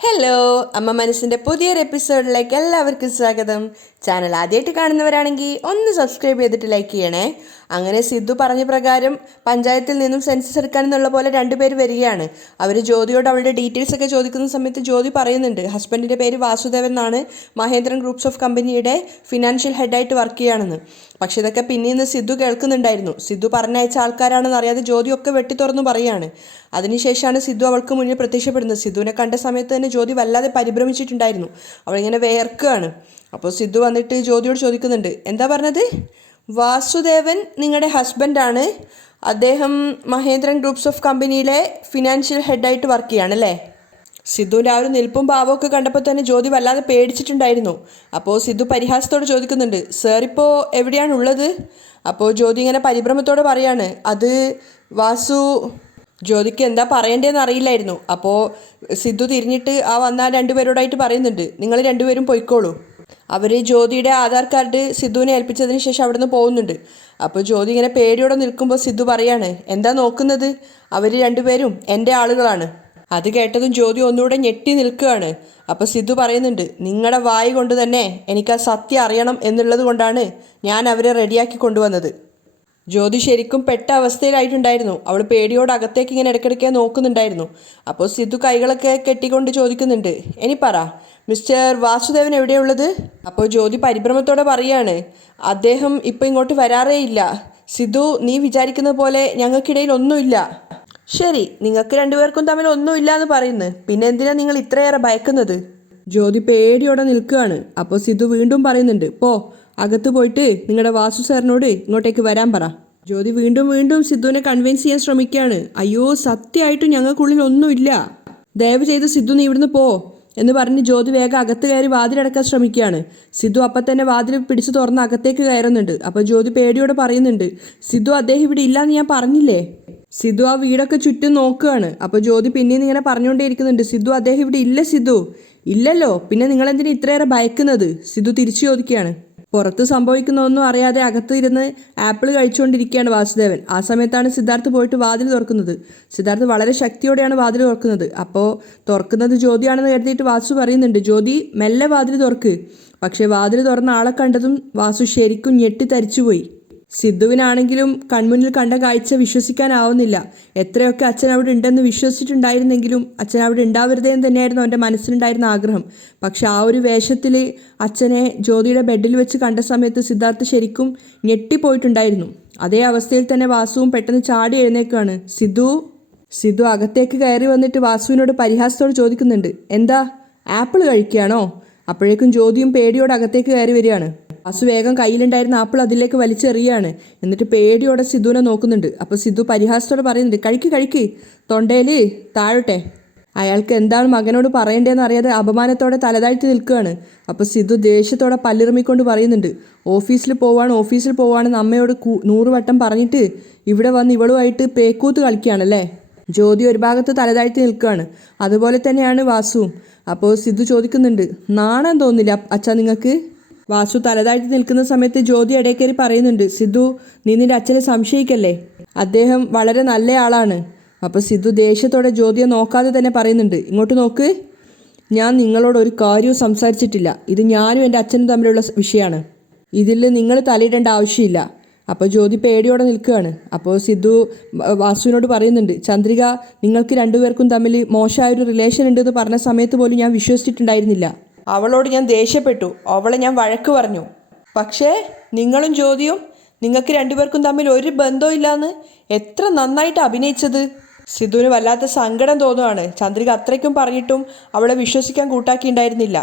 Hello, അമ്മ മനസ്സിൻ്റെ പുതിയൊരു എപ്പിസോഡിലേക്ക് എല്ലാവർക്കും സ്വാഗതം. ചാനൽ ആദ്യമായിട്ട് കാണുന്നവരാണെങ്കിൽ ഒന്ന് സബ്സ്ക്രൈബ് ചെയ്തിട്ട് ലൈക്ക് ചെയ്യണേ. അങ്ങനെ സിദ്ധു പറഞ്ഞ പ്രകാരം പഞ്ചായത്തിൽ നിന്നും സെൻസസ് എടുക്കാനെന്നുള്ള പോലെ രണ്ടുപേർ വരികയാണ്. അവർ ജ്യോതിയോട് അവളുടെ ഡീറ്റെയിൽസ് ഒക്കെ ചോദിക്കുന്ന സമയത്ത് ജ്യോതി പറയുന്നുണ്ട് ഹസ്ബൻഡിൻ്റെ പേര് വാസുദേവൻ എന്നാണ്, മഹേന്ദ്രൻ ഗ്രൂപ്പ്സ് ഓഫ് കമ്പനിയുടെ ഫിനാൻഷ്യൽ ഹെഡായിട്ട് വർക്ക് ചെയ്യുകയാണെന്ന്. പക്ഷെ ഇതൊക്കെ പിന്നീന്ന് സിദ്ധു കേൾക്കുന്നുണ്ടായിരുന്നു. സിദ്ധു പറഞ്ഞയച്ച ആൾക്കാരാണെന്ന് അറിയാതെ ജ്യോതി ഒക്കെ വെട്ടി തുറന്നു പറയുകയാണ്. അതിനുശേഷമാണ് സിദ്ധു അവൾക്ക് മുന്നിൽ പ്രത്യക്ഷപ്പെടുന്നത്. സിദ്ധുവിനെ കണ്ട സമയത്ത് തന്നെ ജ്യോതി വല്ലാതെ പരിഭ്രമിച്ചിട്ടുണ്ടായിരുന്നു. അവളിങ്ങനെ വേർക്കുകയാണ്. അപ്പോൾ സിദ്ധു വന്നിട്ട് ജ്യോതിയോട് ചോദിക്കുന്നുണ്ട്, എന്താ പറഞ്ഞത്? വാസുദേവൻ നിങ്ങളുടെ ഹസ്ബൻഡാണ്, അദ്ദേഹം മഹേന്ദ്രൻ ഗ്രൂപ്പ്സ് ഓഫ് കമ്പനിയിലെ ഫിനാൻഷ്യൽ ഹെഡായിട്ട് വർക്ക് ചെയ്യുകയാണല്ലേ? സിദ്ധുവിൻ്റെ ആ ഒരു നിൽപ്പും ഭാവമൊക്കെ കണ്ടപ്പോൾ തന്നെ ജ്യോതി വല്ലാതെ പേടിച്ചിട്ടുണ്ടായിരുന്നു. അപ്പോൾ സിദ്ധു പരിഹാസത്തോട് ചോദിക്കുന്നുണ്ട്, സാർ ഇപ്പോൾ എവിടെയാണുള്ളത്? അപ്പോൾ ജ്യോതി ഇങ്ങനെ പരിഭ്രമത്തോടെ പറയാണ്, അത് വാസു. ജ്യോതിക്ക് എന്താ പറയേണ്ടതെന്ന് അറിയില്ലായിരുന്നു. അപ്പോൾ സിദ്ധു തിരിഞ്ഞിട്ട് ആ വന്ന രണ്ടുപേരോടായിട്ട് പറയുന്നുണ്ട്, നിങ്ങൾ രണ്ടുപേരും പൊയ്ക്കോളൂ. അവർ ജ്യോതിയുടെ ആധാർ കാർഡ് സിദ്ധുവിനെ ഏൽപ്പിച്ചതിന് ശേഷം അവിടെ നിന്ന് പോകുന്നുണ്ട്. അപ്പോൾ ജ്യോതി ഇങ്ങനെ പേടിയോടെ നിൽക്കുമ്പോൾ സിദ്ധു പറയാണ്, എന്താ നോക്കുന്നത്? അവർ രണ്ടുപേരും എൻ്റെ ആളുകളാണ്. അത് കേട്ടതും ജ്യോതി ഒന്നുകൂടെ ഞെട്ടി നിൽക്കുകയാണ്. അപ്പോൾ സിദ്ധു പറയുന്നുണ്ട്, നിങ്ങളുടെ വായി കൊണ്ട് തന്നെ എനിക്ക് ആ സത്യം അറിയണം എന്നുള്ളത് കൊണ്ടാണ് ഞാൻ അവരെ റെഡിയാക്കി കൊണ്ടുവന്നത്. ജ്യോതി ശരിക്കും പെട്ട അവസ്ഥയിലായിട്ടുണ്ടായിരുന്നു. അവൾ പേടിയോട് അകത്തേക്ക് ഇങ്ങനെ ഇടയ്ക്കിടയ്ക്ക് നോക്കുന്നുണ്ടായിരുന്നു. അപ്പോൾ സിദ്ധു കൈകളൊക്കെ കെട്ടിക്കൊണ്ട് ചോദിക്കുന്നുണ്ട്, ഇനി പറ, മിസ്റ്റർ വാസുദേവൻ എവിടെയുള്ളത്? അപ്പോൾ ജ്യോതി പരിഭ്രമത്തോടെ പറയാണ്, അദ്ദേഹം ഇപ്പം ഇങ്ങോട്ട് വരാറേ ഇല്ല. സിദ്ധു, നീ വിചാരിക്കുന്ന പോലെ ഞങ്ങൾക്കിടയിൽ ഒന്നുമില്ല. ശരി, നിങ്ങൾക്ക് രണ്ടുപേർക്കും തമ്മിൽ ഒന്നുമില്ല എന്ന് പറയുന്നു, പിന്നെ എന്തിനാ നിങ്ങൾ ഇത്രയേറെ ഭയക്കുന്നത്? ജ്യോതി പേടിയോടെ നിൽക്കുകയാണ്. അപ്പോൾ സിദ്ധു വീണ്ടും പറയുന്നുണ്ട്, അകത്ത് പോയിട്ട് നിങ്ങളുടെ വാസു സാറിനോട് ഇങ്ങോട്ടേക്ക് വരാൻ പറ. ജ്യോതി വീണ്ടും വീണ്ടും സിദ്ധുവിനെ കൺവിൻസ് ചെയ്യാൻ ശ്രമിക്കുകയാണ്. അയ്യോ, സത്യമായിട്ടും ഞങ്ങൾക്കുള്ളിൽ ഒന്നുമില്ല, ദയവ് ചെയ്ത് സിദ്ധു നീ ഇവിടുന്ന് പോ എന്ന് പറഞ്ഞ് ജ്യോതി വേഗം അകത്ത് കയറി വാതിലടക്കാൻ ശ്രമിക്കുകയാണ്. സിദ്ധു അപ്പം തന്നെ വാതിൽ പിടിച്ച് തുറന്ന് അകത്തേക്ക് കയറുന്നുണ്ട്. അപ്പോൾ ജ്യോതി പേടിയോടെ പറയുന്നുണ്ട്, സിദ്ധു, അദ്ദേഹം ഇവിടെ ഇല്ലയെന്ന് ഞാൻ പറഞ്ഞില്ലേ. സിദ്ധു ആ വീടൊക്കെ ചുറ്റും നോക്കുകയാണ്. അപ്പോൾ ജ്യോതി പിന്നീന്ന് ഇങ്ങനെ പറഞ്ഞുകൊണ്ടേയിരിക്കുന്നുണ്ട്, സിദ്ധു, അദ്ദേഹം ഇവിടെ ഇല്ല. സിദ്ധു, ഇല്ലല്ലോ, പിന്നെ നിങ്ങളെന്തിനാ ഇത്രയേറെ ഭയക്കുന്നത്? സിദ്ധു തിരിച്ചു ചോദിക്കുകയാണ്. പുറത്ത് സംഭവിക്കുന്നതൊന്നും അറിയാതെ അകത്ത് ഇരുന്ന് ആപ്പിൾ കഴിച്ചുകൊണ്ടിരിക്കുകയാണ് വാസുദേവൻ. ആ സമയത്താണ് സിദ്ധാർത്ഥ് പോയിട്ട് വാതിൽ തുറക്കുന്നത്. സിദ്ധാർത്ഥ് വളരെ ശക്തിയോടെയാണ് വാതിൽ തുറക്കുന്നത്. അപ്പോൾ തുറക്കുന്നത് ജ്യോതിയാണെന്ന് കരുതിയിട്ട് വാസു പറയുന്നുണ്ട്, ജ്യോതി മെല്ലെ വാതിൽ തുറക്ക്. പക്ഷേ വാതിൽ തുറന്ന ആളെ കണ്ടതും വാസു ശരിക്കും ഞെട്ടിത്തരിച്ചുപോയി. സിദ്ധുവിനാണെങ്കിലും കൺമുന്നിൽ കണ്ട കാഴ്ച വിശ്വസിക്കാനാവുന്നില്ല. എത്രയൊക്കെ അച്ഛൻ അവിടെ ഉണ്ടെന്ന് വിശ്വസിച്ചിട്ടുണ്ടായിരുന്നെങ്കിലും അച്ഛൻ അവിടെ ഉണ്ടാവരുതേന്ന് തന്നെയായിരുന്നു അവൻ്റെ മനസ്സിലുണ്ടായിരുന്ന ആഗ്രഹം. പക്ഷെ ആ ഒരു വേഷത്തിൽ അച്ഛനെ ജ്യോതിയുടെ ബെഡിൽ വെച്ച് കണ്ട സമയത്ത് സിദ്ധാർത്ഥ് ശരിക്കും ഞെട്ടിപ്പോയിട്ടുണ്ടായിരുന്നു. അതേ അവസ്ഥയിൽ തന്നെ വാസുവും പെട്ടെന്ന് ചാടി എഴുന്നേക്കുകയാണ്. സിദ്ധു അകത്തേക്ക് കയറി വന്നിട്ട് വാസുവിനോട് പരിഹാസത്തോട് ചോദിക്കുന്നുണ്ട്, എന്താ ആപ്പിൾ കഴിക്കുകയാണോ? അപ്പോഴേക്കും ജ്യോതിയും പേടിയോടെ അകത്തേക്ക് കയറി വരികയാണ്. വാസു വേഗം കയ്യിലുണ്ടായിരുന്ന ആപ്പിൾ അതിലേക്ക് വലിച്ചെറിയാണ്. എന്നിട്ട് പേടിയോടെ സിദ്ധുവിനെ നോക്കുന്നുണ്ട്. അപ്പോൾ സിദ്ധു പരിഹാസത്തോടെ പറയുന്നുണ്ട്, കഴിക്ക്, തൊണ്ടയിൽ താഴട്ടെ. അയാൾക്ക് എന്താണ് മകനോട് പറയേണ്ടതെന്ന് അറിയാതെ അപമാനത്തോടെ തലതാഴ്ത്തി നിൽക്കുകയാണ്. അപ്പോൾ സിദ്ധു ദേഷ്യത്തോടെ പല്ലിറുമിക്കൊണ്ട് പറയുന്നുണ്ട്, ഓഫീസിൽ പോവാണെന്ന് അമ്മയോട് 100 വട്ടം പറഞ്ഞിട്ട് ഇവിടെ വന്ന് ഇവളുമായിട്ട് പേക്കൂത്ത് കളിക്കുകയാണല്ലേ. ജ്യോതി ഒരു ഭാഗത്ത് തലതാഴ്ത്തി നിൽക്കുകയാണ്. അതുപോലെ തന്നെയാണ് വാസുവും. അപ്പോൾ സിദ്ധു ചോദിക്കുന്നുണ്ട്, നാണം തോന്നില്ല അച്ഛാ നിങ്ങൾക്ക്? വാസു തലതാഴ്ത്തി നിൽക്കുന്ന സമയത്ത് ജ്യോതി ഇടയ്ക്കേറി പറയുന്നുണ്ട്, സിദ്ധു, നീ നിന്റെ അച്ഛനെ സംശയിക്കല്ലേ, അദ്ദേഹം വളരെ നല്ല ആളാണ്. അപ്പോൾ സിദ്ധു ദേഷ്യത്തോടെ ജ്യോതിയെ നോക്കാതെ തന്നെ പറയുന്നുണ്ട്, ഇങ്ങോട്ട് നോക്ക്, ഞാൻ നിങ്ങളോട് ഒരു കാര്യവും സംസാരിച്ചിട്ടില്ല. ഇത് ഞാനും എൻ്റെ അച്ഛനും തമ്മിലുള്ള വിഷയമാണ്. ഇതിൽ നിങ്ങൾ തലയിടേണ്ട ആവശ്യമില്ല. അപ്പോൾ ജ്യോതി പേടിയോടെ നിൽക്കുകയാണ്. അപ്പോൾ സിദ്ധു വാസുവിനോട് പറയുന്നുണ്ട്, ചന്ദ്രിക, നിങ്ങൾക്ക് രണ്ടുപേർക്കും തമ്മിൽ മോശമായൊരു റിലേഷൻ ഉണ്ടെന്ന് പറഞ്ഞ സമയത്ത് പോലും ഞാൻ വിശ്വസിച്ചിട്ടുണ്ടായിരുന്നില്ല. അവളോട് ഞാൻ ദേഷ്യപ്പെട്ടു, അവളെ ഞാൻ വഴക്ക് പറഞ്ഞു. പക്ഷേ നിങ്ങളും ജ്യോതിയും, നിങ്ങൾക്ക് രണ്ടുപേർക്കും തമ്മിൽ ഒരു ബന്ധവും ഇല്ലാന്ന് എത്ര നന്നായിട്ട് അഭിനയിച്ചത്. സിദ്ധുവിന് വല്ലാത്ത സങ്കടം തോന്നുകയാണ്. ചന്ദ്രിക അത്രയ്ക്കും പറഞ്ഞിട്ടും അവളെ വിശ്വസിക്കാൻ കൂട്ടാക്കിയിട്ടുണ്ടായിരുന്നില്ല.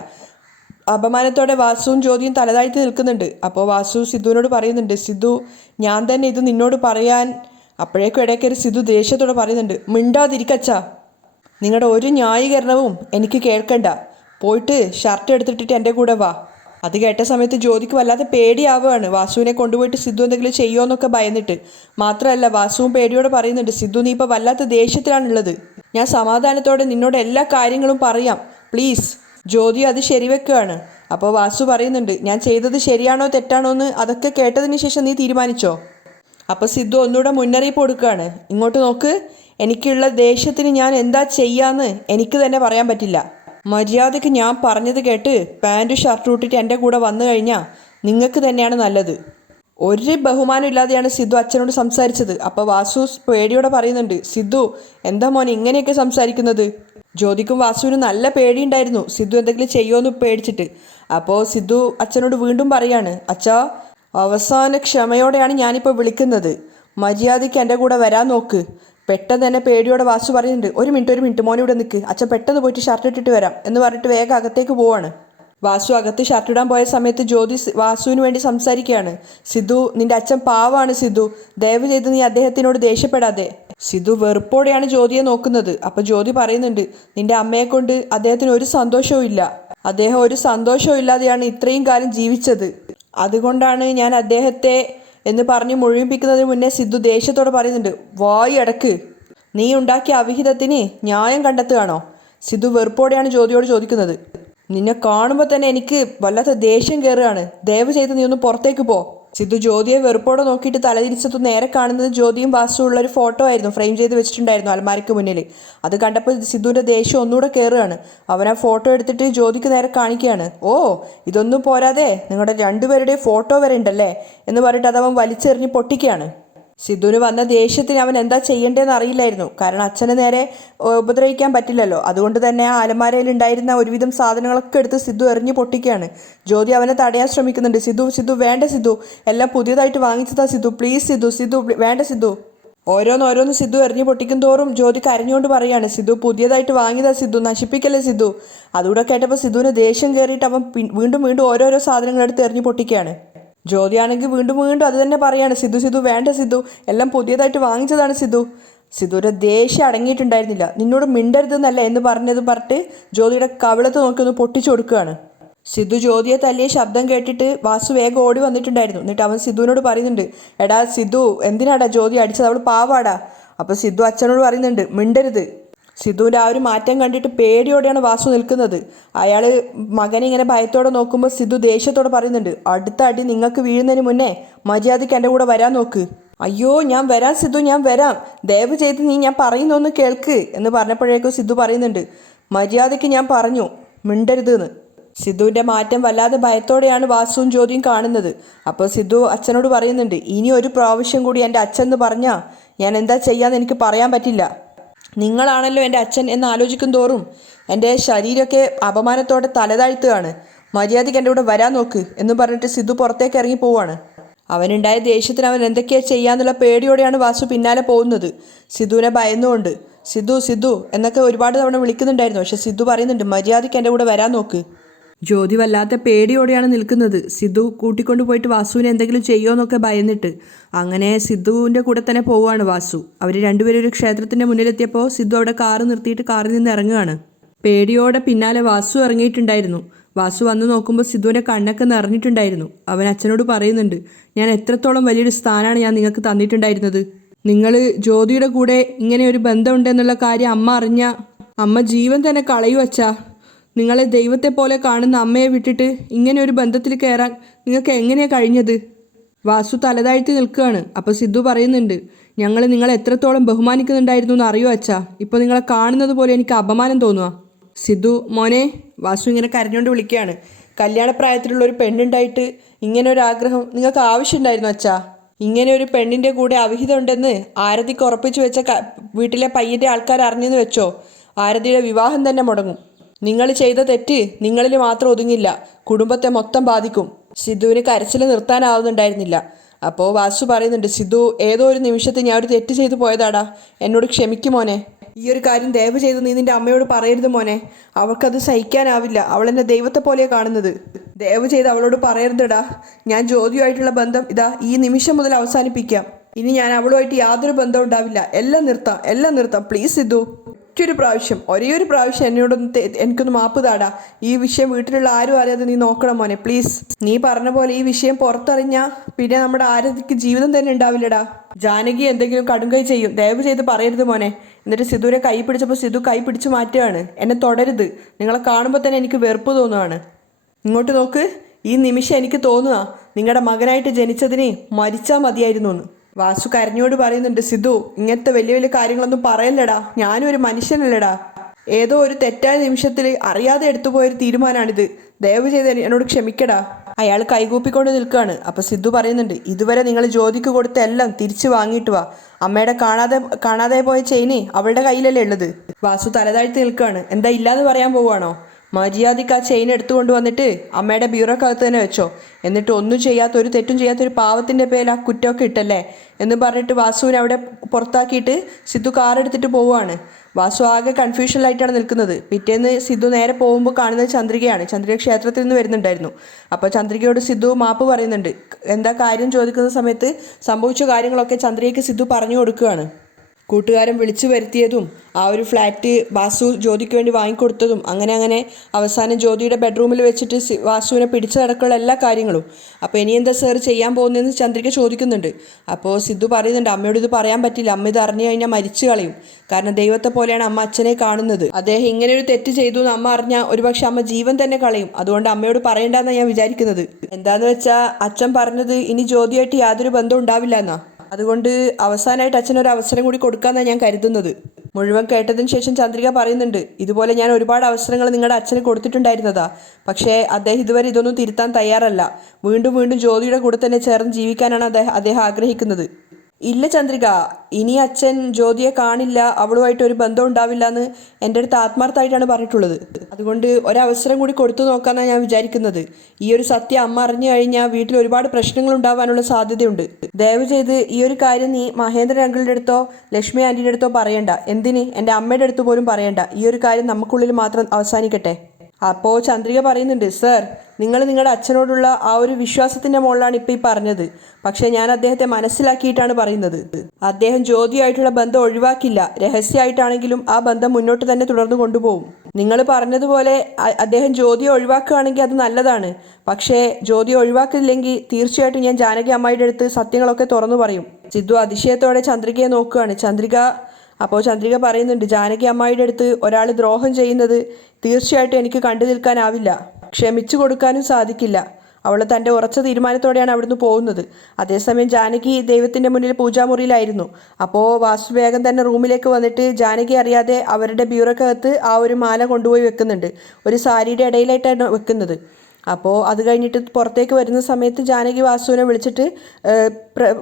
അപമാനത്തോടെ വാസുവും ജ്യോതിയും തലതാഴ്ത്തി നിൽക്കുന്നുണ്ട്. അപ്പോൾ വാസു സിദ്ധുവിനോട് പറയുന്നുണ്ട്, സിദ്ധു, ഞാൻ തന്നെ ഇത് നിന്നോട് പറയാൻ. അപ്പോഴേക്കും ഇടയ്ക്കൊരു സിദ്ധു ദേഷ്യത്തോടെ പറയുന്നുണ്ട്, മിണ്ടാതിരിക്കച്ചാ, നിങ്ങളുടെ ഒരു ന്യായീകരണവും എനിക്ക് കേൾക്കണ്ട. പോയിട്ട് ഷർട്ട് എടുത്തിട്ടിട്ട് എൻ്റെ കൂടെ വാ. അത് കേട്ട സമയത്ത് ജ്യോതിക്ക് വല്ലാതെ പേടിയാവുകയാണ്. വാസുവിനെ കൊണ്ടുപോയിട്ട് സിദ്ധു എന്തെങ്കിലും ചെയ്യുമോ എന്നൊക്കെ ഭയന്നിട്ട്. മാത്രമല്ല വാസുവും പേടിയോടെ പറയുന്നുണ്ട്, സിദ്ധു, നീ ഇപ്പോൾ വല്ലാത്ത ദേഷ്യത്തിലാണുള്ളത്. ഞാൻ സമാധാനത്തോടെ നിന്നോട് എല്ലാ കാര്യങ്ങളും പറയാം, പ്ലീസ്. ജ്യോതി അത് ശരിവെക്കുകയാണ്. അപ്പോൾ വാസു പറയുന്നുണ്ട്, ഞാൻ ചെയ്തത് ശരിയാണോ തെറ്റാണോ എന്ന് അതൊക്കെ കേട്ടതിന് ശേഷം നീ തീരുമാനിച്ചോ. അപ്പോൾ സിദ്ധു ഒന്നുകൂടെ മുന്നറിയിപ്പ് കൊടുക്കുകയാണ്, ഇങ്ങോട്ട് നോക്ക്, എനിക്കുള്ള ദേഷ്യത്തിന് ഞാൻ എന്താ ചെയ്യാന്ന് എനിക്ക് തന്നെ പറയാൻ പറ്റില്ല. മര്യാദയ്ക്ക് ഞാൻ പറഞ്ഞത് കേട്ട് പാൻറ് ഷർട്ട് ഇട്ടിട്ട് എൻ്റെ കൂടെ വന്നു കഴിഞ്ഞാൽ നിങ്ങൾക്ക് തന്നെയാണ് നല്ലത്. ഒരു ബഹുമാനം ഇല്ലാതെയാണ് സിദ്ധു അച്ഛനോട് സംസാരിച്ചത്. അപ്പോൾ വാസു പേടിയോടെ പറയുന്നുണ്ട്, സിദ്ധു എന്താ മോനെ ഇങ്ങനെയൊക്കെ സംസാരിക്കുന്നത്? ജ്യോതിക്കും വാസുവിനും നല്ല പേടിയുണ്ടായിരുന്നു സിദ്ധു എന്തെങ്കിലും ചെയ്യുമെന്ന് പേടിച്ചിട്ട്. അപ്പോൾ സിദ്ധു അച്ഛനോട് വീണ്ടും പറയാണ്, അച്ഛാ അവസാന ക്ഷമയോടെയാണ് ഞാനിപ്പോൾ വിളിക്കുന്നത്, മര്യാദയ്ക്ക് എൻ്റെ കൂടെ വരാൻ നോക്ക്. പെട്ടെന്ന് തന്നെ പേടിയോടെ വാസു പറയുന്നുണ്ട്, ഒരു മിനിറ്റ് മോനെ ഇവിടെ നിൽക്ക്, അച്ഛൻ പെട്ടെന്ന് പോയിട്ട് ഷർട്ട് ഇട്ടിട്ട് വരാം എന്ന് പറഞ്ഞിട്ട് വേഗം അകത്തേക്ക് പോവാണ്. വാസു അകത്ത് ഷർട്ട് ഇടാൻ പോയ സമയത്ത് ജ്യോതി വാസുവിന് വേണ്ടി സംസാരിക്കുകയാണ്. സിദ്ധു നിന്റെ അച്ഛൻ പാവാണ് സിദ്ധു, ദയവ് ചെയ്ത് നീ അദ്ദേഹത്തിനോട് ദേഷ്യപ്പെടാതെ. സിദ്ധു വെറുപ്പോടെയാണ് ജ്യോതിയെ നോക്കുന്നത്. അപ്പോൾ ജ്യോതി പറയുന്നുണ്ട്, നിന്റെ അമ്മയെ കൊണ്ട് അദ്ദേഹത്തിന് ഒരു സന്തോഷവും ഇല്ല, അദ്ദേഹം ഒരു സന്തോഷവും ഇല്ലാതെയാണ് ഇത്രയും കാലം ജീവിച്ചത്, അതുകൊണ്ടാണ് ഞാൻ അദ്ദേഹത്തെ എന്ന് പറഞ്ഞ് മുഴുമിപ്പിക്കുന്നതിന് മുന്നേ സിദ്ധു ദേഷ്യത്തോടെ പറയുന്നുണ്ട്, വായി അടക്ക്, നീ ഉണ്ടാക്കിയ അവിഹിതത്തിന് ന്യായം കണ്ടെത്തുകയാണോ? സിദ്ധു വെറുപ്പോടെയാണ് ജ്യോതിയോട് ചോദിക്കുന്നത്. നിന്നെ കാണുമ്പോൾ തന്നെ എനിക്ക് വല്ലാത്ത ദേഷ്യം കയറുകയാണ്, ദയവ് ചെയ്ത് നീ ഒന്ന് പുറത്തേക്ക് പോ. സിദ്ധു ജ്യോതിയെ വെറുപ്പോടെ നോക്കിയിട്ട് തലതിരിച്ചെത്തു നേരെ കാണുന്നത് ജ്യോതിയും വാസുവും ഉള്ളൊരു ഫോട്ടോ ആയിരുന്നു, ഫ്രെയിം ചെയ്ത് വെച്ചിട്ടുണ്ടായിരുന്നു അലമാരയ്ക്ക് മുന്നിൽ. അത് കണ്ടപ്പോൾ സിദ്ധുവിൻ്റെ ദേഷ്യം ഒന്നുകൂടെ കയറുകയാണ്. അവൻ ആ ഫോട്ടോ എടുത്തിട്ട് ജ്യോതിക്ക് നേരെ കാണിക്കുകയാണ്. ഓ ഇതൊന്നും പോരാതെ നിങ്ങളുടെ രണ്ടുപേരുടെയും ഫോട്ടോ വരെ ഉണ്ടല്ലേ എന്ന് പറഞ്ഞിട്ട് അതവൻ വലിച്ചെറിഞ്ഞ് പൊട്ടിക്കുകയാണ്. സിദ്ധുവിന് വന്ന ദേഷ്യത്തിന് അവൻ എന്താ ചെയ്യേണ്ടതെന്ന് അറിയില്ലായിരുന്നു. കാരണം അച്ഛനെ നേരെ ഉപദ്രവിക്കാൻ പറ്റില്ലല്ലോ. അതുകൊണ്ട് തന്നെ ആ അലമാരയിൽ ഉണ്ടായിരുന്ന ഒരുവിധം സാധനങ്ങളൊക്കെ എടുത്ത് സിദ്ധു എറിഞ്ഞ് പൊട്ടിക്കുകയാണ്. ജ്യോതി അവനെ തടയാൻ ശ്രമിക്കുന്നുണ്ട്. സിദ്ധു വേണ്ട സിദ്ധു, എല്ലാം പുതിയതായിട്ട് വാങ്ങിച്ചതാ സിദ്ധു, പ്ലീസ് സിദ്ധു വേണ്ട സിദ്ധു. ഓരോന്ന് സിദ്ധു എറിഞ്ഞ് പൊട്ടിക്കും തോറും ജ്യോതി കരഞ്ഞുകൊണ്ട് പറയാണ്, സിദ്ധു പുതിയതായിട്ട് വാങ്ങിയതാ സിദ്ധു, നശിപ്പിക്കല്ലേ സിദ്ധു. അതുകൂടെ കേട്ടപ്പോൾ സിദ്ധുവിന് ദേഷ്യം കയറിയിട്ട് അവൻ വീണ്ടും ഓരോരോ സാധനങ്ങൾ എടുത്ത് എറിഞ്ഞ് പൊട്ടിക്കുകയാണ്. ജ്യോതിയാണെങ്കിൽ വീണ്ടും അത് തന്നെ പറയാണ്, സിദ്ധു വേണ്ട സിദ്ധു, എല്ലാം പുതിയതായിട്ട് വാങ്ങിച്ചതാണ് സിദ്ധു. സിദ്ധുവിൻ്റെ ദേഷ്യം അടങ്ങിയിട്ടുണ്ടായിരുന്നില്ല. നിന്നോട് മിണ്ടരുതെന്നല്ല എന്ന് പറഞ്ഞിട്ട് ജ്യോതിയുടെ കവിളത്ത് നോക്കി ഒന്ന് പൊട്ടിച്ചു കൊടുക്കുകയാണ്. സിദ്ധു ജ്യോതിയെ തല്ലിയ ശബ്ദം കേട്ടിട്ട് വാസു വേഗം ഓടി വന്നിട്ടുണ്ടായിരുന്നു. എന്നിട്ട് അവൻ സിദ്ധുവിനോട് പറയുന്നുണ്ട്, എടാ സിദ്ധു എന്തിനാടാ ജ്യോതി അടിച്ചത്, അവൾ പാവാടാ. അപ്പോൾ സിദ്ധു അച്ഛനോട് പറയുന്നുണ്ട്, മിണ്ടരുത്. സിദ്ധുവിൻ്റെ ആ ഒരു മാറ്റം കണ്ടിട്ട് പേടിയോടെയാണ് വാസു നിൽക്കുന്നത്. അയാൾ മകനെ ഇങ്ങനെ ഭയത്തോടെ നോക്കുമ്പോൾ സിദ്ധു ദേഷ്യത്തോടെ പറയുന്നുണ്ട്, അടുത്ത അടി നിങ്ങൾക്ക് വീഴുന്നതിന് മുന്നേ മര്യാദയ്ക്ക് എൻ്റെ കൂടെ വരാൻ നോക്ക്. അയ്യോ ഞാൻ വരാം സിദ്ധു, ഞാൻ വരാം, ദയവ് ചെയ്ത് നീ ഞാൻ പറയുന്നൊന്ന് കേൾക്ക് എന്ന് പറഞ്ഞപ്പോഴേക്കും സിദ്ധു പറയുന്നുണ്ട്, മര്യാദയ്ക്ക് ഞാൻ പറഞ്ഞു മിണ്ടരുത് എന്ന്. സിദ്ധുവിൻ്റെ മാറ്റം വല്ലാതെ ഭയത്തോടെയാണ് വാസുവും ജ്യോതിയും കാണുന്നത്. അപ്പോൾ സിദ്ധു അച്ഛനോട് പറയുന്നുണ്ട്, ഇനി ഒരു പ്രാവശ്യം കൂടി എൻ്റെ അച്ഛൻ എന്ന് പറഞ്ഞാൽ ഞാൻ എന്താ ചെയ്യാന്ന് എനിക്ക് പറയാൻ പറ്റില്ല. നിങ്ങളാണല്ലോ എൻ്റെ അച്ഛൻ എന്ന് ആലോചിക്കും തോറും എൻ്റെ ശരീരമൊക്കെ അപമാനത്തോടെ തലതാഴ്ത്തുകയാണ്, മര്യാദയ്ക്ക് എൻ്റെ കൂടെ വരാൻ നോക്ക് എന്ന് പറഞ്ഞിട്ട് സിദ്ധു പുറത്തേക്ക് ഇറങ്ങി പോവാണ്. അവനുണ്ടായ ദേഷ്യത്തിന് അവൻ എന്തൊക്കെയാ ചെയ്യാന്നുള്ള പേടിയോടെയാണ് വാസു പിന്നാലെ പോകുന്നത്, സിദ്ധുവിനെ ഭയന്നുകൊണ്ട്. സിദ്ധു എന്നൊക്കെ ഒരുപാട് തവണ വിളിക്കുന്നുണ്ടായിരുന്നു. പക്ഷെ സിദ്ധു പറയുന്നുണ്ട്, മര്യാദയ്ക്ക് എൻ്റെ കൂടെ വരാൻ നോക്ക്. ജ്യോതി വല്ലാത്ത പേടിയോടെയാണ് നിൽക്കുന്നത്. സിദ്ധു കൂട്ടിക്കൊണ്ട് പോയിട്ട് വാസുവിനെ എന്തെങ്കിലും ചെയ്യുമോയെന്നൊക്കെ ഭയന്നിട്ട്. അങ്ങനെ സിദ്ധുവിൻ്റെ കൂടെ തന്നെ പോവുകയാണ് വാസു. അവർ രണ്ടുപേരും ഒരു ക്ഷേത്രത്തിൻ്റെ മുന്നിലെത്തിയപ്പോൾ സിദ്ധു അവിടെ കാറ് നിർത്തിയിട്ട് കാറിൽ നിന്ന് ഇറങ്ങുകയാണ്. പേടിയോടെ പിന്നാലെ വാസു ഇറങ്ങിയിട്ടുണ്ടായിരുന്നു. വാസു വന്ന് നോക്കുമ്പോൾ സിദ്ധുവിൻ്റെ കണ്ണൊക്കെ നിറഞ്ഞിട്ടുണ്ടായിരുന്നു. അവൻ അച്ഛനോട് പറയുന്നുണ്ട്, ഞാൻ എത്രത്തോളം വലിയൊരു സ്ഥാനമാണ് ഞാൻ നിങ്ങൾക്ക് തന്നിട്ടുണ്ടായിരുന്നത്. നിങ്ങൾ ജ്യോതിയുടെ കൂടെ ഇങ്ങനെ ഒരു ബന്ധമുണ്ടെന്നുള്ള കാര്യം അമ്മ അറിഞ്ഞാൽ അമ്മ ജീവൻ തന്നെ കളയൂ അച്ഛാ. നിങ്ങളെ ദൈവത്തെ പോലെ കാണുന്ന അമ്മയെ വിട്ടിട്ട് ഇങ്ങനെ ഒരു ബന്ധത്തിൽ കയറാൻ നിങ്ങൾക്ക് എങ്ങനെയാണ് കഴിഞ്ഞത്? വാസു തലതാഴ്ത്തി നിൽക്കുകയാണ്. അപ്പോൾ സിദ്ധു പറയുന്നുണ്ട്, ഞങ്ങൾ നിങ്ങളെ എത്രത്തോളം ബഹുമാനിക്കുന്നുണ്ടായിരുന്നു എന്ന് അറിയോ അച്ഛാ, ഇപ്പോൾ നിങ്ങളെ കാണുന്നത് പോലെ എനിക്ക് അപമാനം തോന്നുക. സിദ്ധു മോനെ, വാസു ഇങ്ങനെ കരഞ്ഞുകൊണ്ട് വിളിക്കുകയാണ്. കല്യാണപ്രായത്തിലുള്ള ഒരു പെണ്ണുണ്ടായിട്ട് ഇങ്ങനെ ഒരു ആഗ്രഹം നിങ്ങൾക്ക് ആവശ്യമുണ്ടായിരുന്നു അച്ഛാ? ഇങ്ങനെ ഒരു പെണ്ണിൻ്റെ കൂടെ അവിഹിതം ഉണ്ടെന്ന് ആരതിക്ക് ഉറപ്പിച്ചു വെച്ച വീട്ടിലെ പയ്യൻ്റെ ആൾക്കാർ അറിഞ്ഞെന്ന് വെച്ചോ, ആരതിയുടെ വിവാഹം തന്നെ മുടങ്ങും. നിങ്ങൾ ചെയ്ത തെറ്റ് നിങ്ങളിൽ മാത്രം ഒതുങ്ങില്ല, കുടുംബത്തെ മൊത്തം ബാധിക്കും. സിദ്ധുവിന് കരച്ചിൽ നിർത്താനാവുന്നുണ്ടായിരുന്നില്ല. അപ്പോൾ വാസു പറയുന്നുണ്ട്, സിദ്ധു ഏതോ ഒരു നിമിഷത്തിൽ ഞാൻ ഒരു തെറ്റ് ചെയ്തു പോയതാടാ, എന്നോട് ക്ഷമിക്കും മോനെ. ഈ ഒരു കാര്യം ദയവ് ചെയ്ത് നീ നിൻ്റെ അമ്മയോട് പറയരുത് മോനെ, അവൾക്കത് സഹിക്കാനാവില്ല, അവൾ എന്നെ ദൈവത്തെ പോലെയാണ് കാണുന്നത്. ദയവ് ചെയ്ത് അവളോട് പറയരുതടാ. ഞാൻ ജ്യോതിയുമായിട്ടുള്ള ബന്ധം ഇതാ ഈ നിമിഷം മുതൽ അവസാനിപ്പിക്കാം. ഇനി ഞാൻ അവളുമായിട്ട് യാതൊരു ബന്ധവും ഉണ്ടാവില്ല. എല്ലാം നിർത്താം പ്ലീസ് സിദ്ധു. ഒരേ ഒരു പ്രാവശ്യം എനിക്കൊന്ന് മാപ്പ് താടാ. ഈ വിഷയം വീട്ടിലുള്ള ആരും അറിയാതെ നീ നോക്കണം മോനെ, പ്ലീസ്. നീ പറഞ്ഞ പോലെ ഈ വിഷയം പുറത്തറിഞ്ഞാൽ പിന്നെ നമ്മുടെ ആരതിക്ക് ജീവിതം തന്നെ ഉണ്ടാവില്ലടാ. ജാനകി എന്തെങ്കിലും കടുങ്കൈ ചെയ്യും, ദയവ് ചെയ്ത് പറയരുത് മോനെ. എന്നിട്ട് സിദ്ധുവിനെ കൈ പിടിച്ചപ്പോൾ സിദ്ധു കൈ പിടിച്ച് മാറ്റുകയാണ്. എന്നെ തുടരുത്, നിങ്ങളെ കാണുമ്പോൾ തന്നെ എനിക്ക് വെറുപ്പ് തോന്നുകയാണ്. ഇങ്ങോട്ട് നോക്ക്, ഈ നിമിഷം എനിക്ക് തോന്നുക നിങ്ങളുടെ മകനായിട്ട് ജനിച്ചതിന് മരിച്ചാൽ മതിയായിരുന്നു എന്ന്. വാസു കരഞ്ഞോട് പറയുന്നുണ്ട്, സിദ്ധു ഇങ്ങനത്തെ വലിയ കാര്യങ്ങളൊന്നും പറയല്ലടാ, ഞാനും ഒരു മനുഷ്യനല്ലടാ. ഏതോ ഒരു തെറ്റായ നിമിഷത്തിൽ അറിയാതെ എടുത്തുപോയൊരു തീരുമാനമാണിത്. ദയവ് ചെയ്ത് എന്നോട് ക്ഷമിക്കടാ. അയാൾ കൈകൂപ്പിക്കൊണ്ട് നിൽക്കുകയാണ്. അപ്പോൾ സിദ്ധു പറയുന്നുണ്ട്, ഇതുവരെ നിങ്ങൾ ജ്യോതിക്ക് കൊടുത്ത എല്ലാം തിരിച്ചു വാങ്ങിയിട്ട് വാ. അമ്മയുടെ കാണാതെ പോയ ചെയിന് അവളുടെ കയ്യിലല്ലേ ഉള്ളത്. വാസു തലതാഴ്ത്തി നിൽക്കുകയാണ്. എന്താ ഇല്ലാന്ന് പറയാൻ പോവുകയാണോ? മര്യാദയ്ക്ക് ആ ചെയിൻ എടുത്തുകൊണ്ട് വന്നിട്ട് അമ്മയുടെ ബ്യൂറോക്കകത്ത് തന്നെ വെച്ചോ. എന്നിട്ട് ഒന്നും ചെയ്യാത്ത, ഒരു തെറ്റും ചെയ്യാത്തൊരു പാവത്തിൻ്റെ പേരിൽ ആ കുറ്റമൊക്കെ ഇട്ടല്ലേ എന്ന് പറഞ്ഞിട്ട് വാസുവിനെ അവിടെ പുറത്താക്കിയിട്ട് സിദ്ധു കാർ എടുത്തിട്ട് പോവുകയാണ്. വാസു ആകെ കൺഫ്യൂഷനിലായിട്ടാണ് നിൽക്കുന്നത്. പിറ്റേന്ന് സിദ്ധു നേരെ പോകുമ്പോൾ കാണുന്നത് ചന്ദ്രികയാണ്. ചന്ദ്രിക ക്ഷേത്രത്തിൽ നിന്ന് വരുന്നുണ്ടായിരുന്നു. അപ്പോൾ ചന്ദ്രികയോട് സിദ്ധു മാപ്പ് പറയുന്നുണ്ട്. എന്താ കാര്യം ചോദിക്കുന്ന സമയത്ത് സംഭവിച്ച കാര്യങ്ങളൊക്കെ ചന്ദ്രികയ്ക്ക് സിദ്ധു പറഞ്ഞു കൊടുക്കുകയാണ്. കൂട്ടുകാരൻ വിളിച്ചു വരുത്തിയതും ആ ഒരു ഫ്ലാറ്റ് വാസു ജ്യോതിക്ക് വേണ്ടി വാങ്ങിക്കൊടുത്തതും അങ്ങനെ അവസാനം ജ്യോതിയുടെ ബെഡ്റൂമിൽ വെച്ചിട്ട് വാസുവിനെ പിടിച്ചു നടക്കുള്ള എല്ലാ കാര്യങ്ങളും. അപ്പോൾ ഇനി എന്താ സാർ ചെയ്യാൻ പോകുന്നതെന്ന് ചന്ദ്രിക ചോദിക്കുന്നുണ്ട്. അപ്പോൾ സിദ്ധു പറയുന്നുണ്ട്, അമ്മയോട് ഇത് പറയാൻ പറ്റില്ല, അമ്മ ഇത് അറിഞ്ഞു കഴിഞ്ഞാൽ മരിച്ചു കളയും. കാരണം ദൈവത്തെ പോലെയാണ് അമ്മ അച്ഛനെ കാണുന്നത്. അദ്ദേഹം ഇങ്ങനെ ഒരു തെറ്റ് ചെയ്തു എന്ന് അമ്മ അറിഞ്ഞാൽ ഒരുപക്ഷെ അമ്മ ജീവൻ തന്നെ കളയും. അതുകൊണ്ട് അമ്മയോട് പറയേണ്ടെന്നാണ് ഞാൻ വിചാരിക്കുന്നത്. എന്താന്ന് വെച്ചാൽ അച്ഛൻ പറഞ്ഞത് ഇനി ജ്യോതിയായിട്ട് യാതൊരു ബന്ധവും ഉണ്ടാവില്ല എന്നാ. അതുകൊണ്ട് അവസാനമായിട്ട് അച്ഛനൊരു അവസരം കൂടി കൊടുക്കാമെന്നാണ് ഞാൻ കരുതുന്നത്. മുഴുവൻ കേട്ടതിന് ശേഷം ചന്ദ്രിക പറയുന്നുണ്ട്, ഇതുപോലെ ഞാൻ ഒരുപാട് അവസരങ്ങൾ നിങ്ങളുടെ അച്ഛന് കൊടുത്തിട്ടുണ്ടായിരുന്നതാ. പക്ഷേ അദ്ദേഹം ഇതുവരെ ഇതൊന്നും തിരുത്താൻ തയ്യാറല്ല. വീണ്ടും വീണ്ടും ജ്യോതിയുടെ കൂടെ തന്നെ ചേർന്ന് ജീവിക്കാനാണ് അദ്ദേഹം ആഗ്രഹിക്കുന്നത്. ഇല്ല ചന്ദ്രിക, ഇനി അച്ഛൻ ജ്യോതിയെ കാണില്ല, അവളുമായിട്ട് ഒരു ബന്ധം ഉണ്ടാവില്ല എന്ന് എൻ്റെ അടുത്ത് ആത്മാർത്ഥമായിട്ടാണ് പറഞ്ഞിട്ടുള്ളത്. അതുകൊണ്ട് ഒരവസരം കൂടി കൊടുത്തു നോക്കാമെന്നാണ് ഞാൻ വിചാരിക്കുന്നത്. ഈ ഒരു സത്യം അമ്മ അറിഞ്ഞു കഴിഞ്ഞാൽ വീട്ടിൽ ഒരുപാട് പ്രശ്നങ്ങൾ ഉണ്ടാവാനുള്ള സാധ്യതയുണ്ട്. ദയവ് ചെയ്ത് ഈ ഒരു കാര്യം നീ മഹേന്ദ്രൻ അങ്കിളുടെ അടുത്തോ ലക്ഷ്മി ആൻറ്റിയുടെ അടുത്തോ പറയണ്ട. എന്തിന്, എൻ്റെ അമ്മയുടെ അടുത്ത് പോലും പറയണ്ട. ഈ ഒരു കാര്യം നമുക്കുള്ളിൽ മാത്രം അവസാനിക്കട്ടെ. അപ്പോൾ ചന്ദ്രിക പറയുന്നുണ്ട്, സർ, നിങ്ങളുടെ അച്ഛനോടുള്ള ആ ഒരു വിശ്വാസത്തിൻ്റെ മുകളിലാണ് ഇപ്പോൾ ഈ പറഞ്ഞത്. പക്ഷേ ഞാൻ അദ്ദേഹത്തെ മനസ്സിലാക്കിയിട്ടാണ് പറയുന്നത്. അദ്ദേഹം ജ്യോതിയായിട്ടുള്ള ബന്ധം ഒഴിവാക്കില്ല. രഹസ്യമായിട്ടാണെങ്കിലും ആ ബന്ധം മുന്നോട്ട് തന്നെ തുടർന്നു കൊണ്ടുപോകും. നിങ്ങൾ പറഞ്ഞതുപോലെ അദ്ദേഹം ജ്യോതിയെ ഒഴിവാക്കുകയാണെങ്കിൽ അത് നല്ലതാണ്. പക്ഷേ ജ്യോതിയെ ഒഴിവാക്കില്ലെങ്കിൽ തീർച്ചയായിട്ടും ഞാൻ ജാനകി അമ്മായിയുടെ അടുത്ത് സത്യങ്ങളൊക്കെ തുറന്നു പറയും. സിദ്ധു അതിശയത്തോടെ ചന്ദ്രികയെ നോക്കുകയാണ്. അപ്പോൾ ചന്ദ്രിക പറയുന്നുണ്ട്, ജാനകി അമ്മായിയുടെ അടുത്ത് ഒരാൾ ദ്രോഹം ചെയ്യുന്നത് തീർച്ചയായിട്ടും എനിക്ക് കണ്ടു നിൽക്കാനാവില്ല. ക്ഷമിച്ചു കൊടുക്കാനും സാധിക്കില്ല. അവൾ തൻ്റെ ഉറച്ച തീരുമാനത്തോടെയാണ് അവിടുന്ന് പോകുന്നത്. അതേസമയം ജാനകി ദൈവത്തിൻ്റെ മുന്നിൽ പൂജാമുറിയിലായിരുന്നു. അപ്പോൾ വാസു വേഗം തന്നെ റൂമിലേക്ക് വന്നിട്ട് ജാനകി അറിയാതെ അവരുടെ ബ്യൂറോക്കകത്ത് ആ ഒരു മാല കൊണ്ടുപോയി വെക്കുന്നുണ്ട്. ഒരു സാരിയുടെ ഇടയിലായിട്ടാണ് വെക്കുന്നത്. അപ്പോൾ അത് കഴിഞ്ഞിട്ട് പുറത്തേക്ക് വരുന്ന സമയത്ത് ജാനകി വാസുവിനെ വിളിച്ചിട്ട്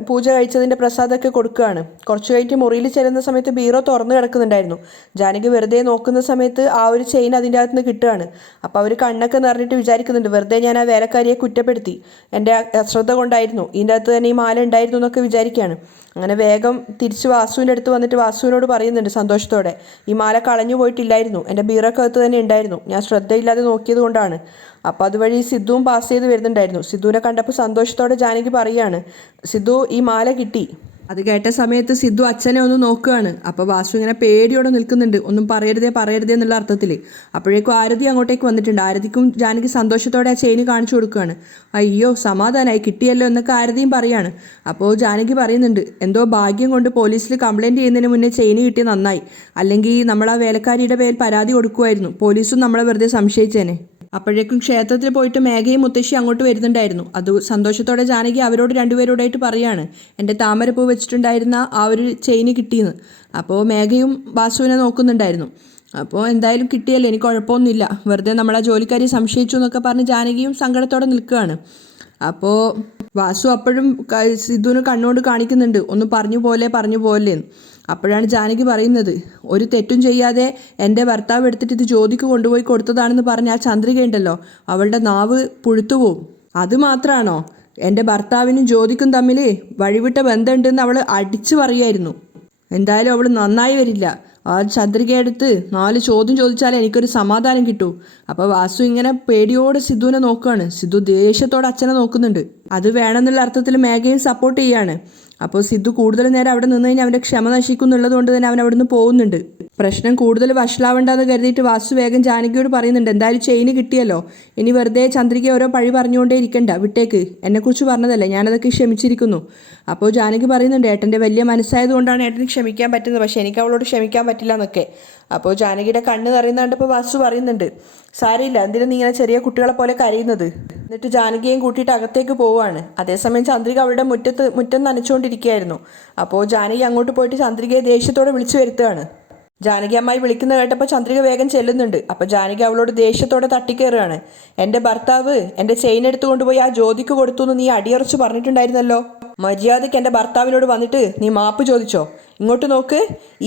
പൂജ കഴിച്ചതിൻ്റെ പ്രസാദമൊക്കെ കൊടുക്കുകയാണ്. കുറച്ച് കഴിഞ്ഞിട്ട് മുറിയിൽ ചെല്ലുന്ന സമയത്ത് ബീറോ തുറന്നു കിടക്കുന്നുണ്ടായിരുന്നു. ജാനകി വെറുതെ നോക്കുന്ന സമയത്ത് ആ ഒരു ചെയിൻ അതിൻ്റെ അകത്ത് നിന്ന് കിട്ടുകയാണ്. അപ്പോൾ അവർ കണ്ണൊക്കെ നിറഞ്ഞിട്ട് വിചാരിക്കുന്നുണ്ട്, വെറുതെ ഞാൻ ആ വേലക്കാരിയെ കുറ്റപ്പെടുത്തി, എൻ്റെ അശ്രദ്ധ കൊണ്ടായിരുന്നു, ഇതിൻ്റെ അകത്ത് തന്നെ ഈ മാല ഉണ്ടായിരുന്നു എന്നൊക്കെ വിചാരിക്കുകയാണ്. അങ്ങനെ വേഗം തിരിച്ച് വാസുവിൻ്റെ അടുത്ത് വന്നിട്ട് വാസുവിനോട് പറയുന്നുണ്ട് സന്തോഷത്തോടെ, ഈ മാല കളഞ്ഞു പോയിട്ടില്ലായിരുന്നു, എൻ്റെ ബീറോക്കകത്ത് തന്നെ ഉണ്ടായിരുന്നു, ഞാൻ ശ്രദ്ധയില്ലാതെ നോക്കിയത് കൊണ്ടാണ്. അപ്പോൾ അതുവഴി സിദ്ധുവും പാസ് ചെയ്ത് വരുന്നുണ്ടായിരുന്നു. സിദ്ധുവിനെ കണ്ടപ്പോൾ സന്തോഷത്തോടെ ജാനകി പറയുകയാണ്, സിദ്ധു, ഈ മാല കിട്ടി. അത് കേട്ട സമയത്ത് സിദ്ധു അച്ഛനെ ഒന്ന് നോക്കുകയാണ്. അപ്പോൾ വാസു ഇങ്ങനെ പേടിയോടെ നിൽക്കുന്നുണ്ട്, ഒന്നും പറയരുതേ എന്നുള്ള അർത്ഥത്തിൽ. അപ്പോഴേക്കും ആരതി അങ്ങോട്ടേക്ക് വന്നിട്ടുണ്ട്. ആരതിക്കും ജാനകി സന്തോഷത്തോടെ ആ ചെയിന് കാണിച്ചു കൊടുക്കുകയാണ്. അയ്യോ, സമാധാനമായി, കിട്ടിയല്ലോ എന്നൊക്കെ ആരതിയും പറയാണ്. അപ്പോൾ ജാനകി പറയുന്നുണ്ട്, എന്തോ ഭാഗ്യം കൊണ്ട് പോലീസിൽ കംപ്ലയിൻറ്റ് ചെയ്യുന്നതിന് മുന്നേ ചെയിന് കിട്ടിയ നന്നായി, അല്ലെങ്കിൽ നമ്മൾ ആ വേലക്കാരിയുടെ പേരിൽ പരാതി കൊടുക്കുമായിരുന്നു, പോലീസും നമ്മളെ വെറുതെ സംശയിച്ചേനെ. അപ്പോഴേക്കും ക്ഷേത്രത്തിൽ പോയിട്ട് മേഘയും മുത്തശ്ശി അങ്ങോട്ട് വരുന്നുണ്ടായിരുന്നു. അത് സന്തോഷത്തോടെ ജാനകി അവരോട് രണ്ടുപേരോടായിട്ട് പറയാണ്, എൻ്റെ താമരപ്പൂ വെച്ചിട്ടുണ്ടായിരുന്ന ആ ഒരു ചെയിന് കിട്ടിയെന്ന്. അപ്പോൾ മേഘയും വാസുവിനെ നോക്കുന്നുണ്ടായിരുന്നു. അപ്പോൾ എന്തായാലും കിട്ടിയല്ലേ, എനിക്ക് കുഴപ്പമൊന്നുമില്ല, വെറുതെ നമ്മളെ ജോലിക്കാരി സംശയിച്ചു എന്നൊക്കെ പറഞ്ഞ് ജാനകിയും സങ്കടത്തോടെ നിൽക്കുകയാണ്. അപ്പോൾ വാസു അപ്പോഴും സിദ്ധുവിന് കണ്ണുകൊണ്ട് കാണിക്കുന്നുണ്ട്, ഒന്ന് പറഞ്ഞു പോലെ എന്ന്. അപ്പോഴാണ് ജാനകി പറയുന്നത്, ഒരു തെറ്റും ചെയ്യാതെ എൻ്റെ ഭർത്താവ് എടുത്തിട്ട് ഇത് ജ്യോതിക്ക് കൊണ്ടുപോയി കൊടുത്തതാണെന്ന് പറഞ്ഞ് ആ ചന്ദ്രിക ഉണ്ടല്ലോ, അവളുടെ നാവ് പുഴുത്തുപോകും. അതുമാത്രമാണോ, എൻ്റെ ഭർത്താവിനും ജ്യോതിക്കും തമ്മിൽ വഴിവിട്ട ബന്ധമുണ്ടെന്ന് അവൾ അടിച്ചു പറയുമായിരുന്നു. എന്തായാലും അവൾ നന്നായി വരില്ല. ആ ചന്ദ്രികയെടുത്ത് 4 ചോദ്യം ചോദിച്ചാലേ എനിക്കൊരു സമാധാനം കിട്ടൂ. അപ്പോൾ വാസു ഇങ്ങനെ പേടിയോടെ സിദ്ധുവിനെ നോക്കുകയാണ്. സിദ്ധു ദേഷ്യത്തോടെ അച്ഛനെ നോക്കുന്നുണ്ട്. അത് വേണമെന്നുള്ള അർത്ഥത്തിൽ മേഘയും സപ്പോർട്ട് ചെയ്യാണ്. അപ്പോൾ സിദ്ധു കൂടുതൽ നേരം അവിടെ നിന്ന് കഴിഞ്ഞാൽ അവൻ്റെ ക്ഷമ നശിക്കുന്നുള്ളത് കൊണ്ട് തന്നെ അവൻ അവിടെ നിന്ന് പോകുന്നുണ്ട്. പ്രശ്നം കൂടുതൽ വഷളാവണ്ടെന്ന് കരുതിയിട്ട് വാസു വേഗം ജാനകിയോട് പറയുന്നുണ്ട്, എന്തായാലും ചെയിന് കിട്ടിയല്ലോ, ഇനി വെറുതെ ചന്ദ്രിക ഓരോ പഴി പറഞ്ഞുകൊണ്ടേ ഇരിക്കണ്ട, വിട്ടേക്ക്, എന്നെക്കുറിച്ച് പറഞ്ഞതല്ലേ, ഞാനതൊക്കെ ക്ഷമിച്ചിരിക്കുന്നു. അപ്പോൾ ജാനകി പറയുന്നുണ്ട്, ഏട്ടൻ്റെ വലിയ മനസ്സായതുകൊണ്ടാണ് ഏട്ടന് ക്ഷമിക്കാൻ പറ്റുന്നത്, പക്ഷേ എനിക്ക് അവളോട് ക്ഷമിക്കാൻ പറ്റില്ല എന്നൊക്കെ. അപ്പോൾ ജാനകിയുടെ കണ്ണ് നിറയുന്നുണ്ടപ്പോൾ വാസു പറയുന്നുണ്ട്, സാരമില്ല, എന്തിനും നീ ഇങ്ങനെ ചെറിയ കുട്ടികളെ പോലെ കരയുന്നത്. എന്നിട്ട് ജാനകിയെയും കൂട്ടിയിട്ട് അകത്തേക്ക് പോവുകയാണ്. അതേസമയം ചന്ദ്രിക അവളുടെ മുറ്റം നനച്ചുകൊണ്ടിരിക്കുകയായിരുന്നു. അപ്പോൾ ജാനകി അങ്ങോട്ട് പോയിട്ട് ചന്ദ്രികയെ ദേഷ്യത്തോടെ വിളിച്ചു വരുത്തുകയാണ്. ജാനകി അമ്മായി വിളിക്കുന്ന കേട്ടപ്പോൾ ചന്ദ്രിക വേഗം ചെല്ലുന്നുണ്ട്. അപ്പോൾ ജാനകി അവളോട് ദേഷ്യത്തോടെ തട്ടിക്കയറുകയാണ്. എൻ്റെ ഭർത്താവ് എൻ്റെ ചെയിൻ എടുത്തു കൊണ്ടുപോയി ആ ജ്യോതിക്ക് കൊടുത്തു എന്ന് നീ അടിയറച്ച് പറഞ്ഞിട്ടുണ്ടായിരുന്നല്ലോ. മര്യാദയ്ക്ക് എൻ്റെ ഭർത്താവിനോട് വന്നിട്ട് നീ മാപ്പ് ചോദിച്ചോ. ഇങ്ങോട്ട് നോക്ക്,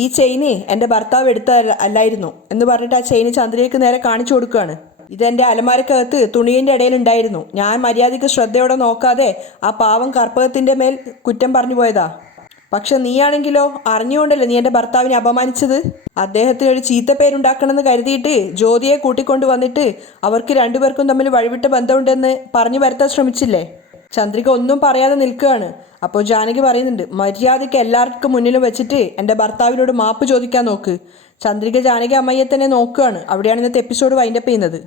ഈ ചെയിന് എൻ്റെ ഭർത്താവ് എടുത്ത അല്ലായിരുന്നു എന്ന് പറഞ്ഞിട്ട് ആ ചെയിന് ചന്ദ്രികയ്ക്ക് നേരെ കാണിച്ചു കൊടുക്കുകയാണ്. ഇതെൻ്റെ അലമാരക്കകത്ത് തുണിയുടെ ഇടയിലുണ്ടായിരുന്നു. ഞാൻ മര്യാദയ്ക്ക് ശ്രദ്ധയോടെ നോക്കാതെ ആ പാവം കർപ്പകത്തിൻ്റെ മേൽ കുറ്റം പറഞ്ഞു പോയതാ. പക്ഷെ നീയാണെങ്കിലോ അറിഞ്ഞുകൊണ്ടല്ലേ നീ എൻ്റെ ഭർത്താവിനെ അപമാനിച്ചത്. അദ്ദേഹത്തിന് ഒരു ചീത്തപ്പേരുണ്ടാക്കണമെന്ന് കരുതിയിട്ട് ജ്യോതിയെ കൂട്ടിക്കൊണ്ട് വന്നിട്ട് അവർക്ക് രണ്ടുപേർക്കും തമ്മിൽ വഴിവിട്ട ബന്ധമുണ്ടെന്ന് പറഞ്ഞു വരുത്താൻ ശ്രമിച്ചില്ലേ. ചന്ദ്രിക ഒന്നും പറയാതെ നിൽക്കുകയാണ്. അപ്പോൾ ജാനകി പറയുന്നുണ്ട്, മര്യാദയ്ക്ക് എല്ലാവർക്കും മുന്നിലും വെച്ചിട്ട് എൻ്റെ ഭർത്താവിനോട് മാപ്പ് ചോദിക്കാൻ നോക്ക്. ചന്ദ്രിക ജാനകി അമ്മയെ തന്നെ നോക്കുകയാണ്. അവിടെയാണ് ഇന്നത്തെ എപ്പിസോഡ് വൈൻഡപ്പ് ചെയ്യുന്നത്.